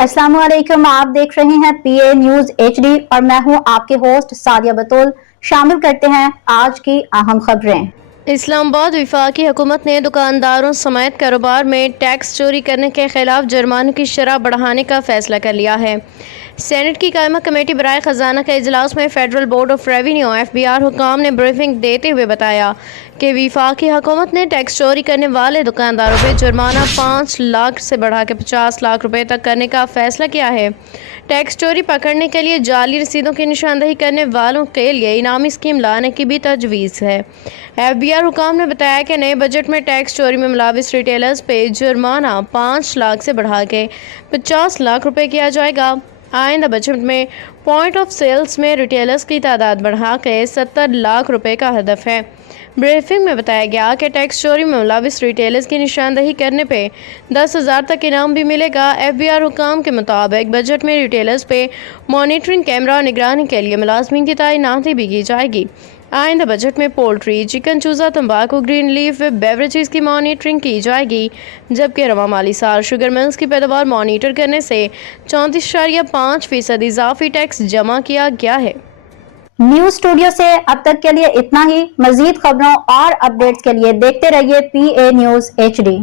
अस्सलाम वालेकुम। आप देख रहे हैं PA न्यूज HD और मैं हूं आपके होस्ट सादिया बतूल। शामिल करते हैं आज की अहम खबरें। इस्लामाबाद वफाकी हुकूमत ने दुकानदारों समेत कारोबार में टैक्स चोरी करने के खिलाफ जुर्मानों की शरह बढ़ाने का फैसला कर लिया है। सेनेट की कायमा कमेटी बराए खजाना के इजलास में federal board of revenue FBR हुकाम ने ब्रीफिंग देते हुए बताया कि वफाकी हुकूमत ने टैक्स चोरी करने वाले दुकानदारों पर जुर्माना 5 लाख से बढ़ा के 50 लाख रुपए तक करने का फैसला किया है। टैक्स चोरी पकड़ने के लिए जाली रसीदों की निशानदही करने वालों के लिए इनामी स्कीम लाने की भी तजवीज़ है। FBR हुकाम ने बताया कि नए बजट में टैक्स चोरी में मुलविस रिटेलर्स पे जुर्माना 5 लाख से बढ़ा के 50 लाख रुपए किया जाएगा। आइंदा बजट में पॉइंट ऑफ सेल्स में रिटेलर्स की तादाद बढ़ा के 70 लाख रुपए का हदफ है। ब्रीफिंग में बताया गया कि टैक्स चोरी में मुलविस रिटेलर्स की निशानदही करने पे 10,000 तक इनाम भी मिलेगा। FBR हुकाम के मुताबिक बजट में रिटेलर्स पे मॉनिटरिंग कैमरा और निगरानी के लिए मुलाजमीन की तैनाती भी की जाएगी। आइंदा बजट में पोल्ट्री, चिकन, चूजा, तंबाकू, ग्रीन लीफ बेवरेजेस की मॉनिटरिंग की जाएगी, जबकि रवा माली साल शुगर मिल्स की पैदावार मॉनिटर करने से 34.5% इजाफी टैक्स जमा किया गया है। न्यूज स्टूडियो से अब तक के लिए इतना ही। मजीद खबरों और अपडेट्स के लिए देखते रहिए PA न्यूज HD।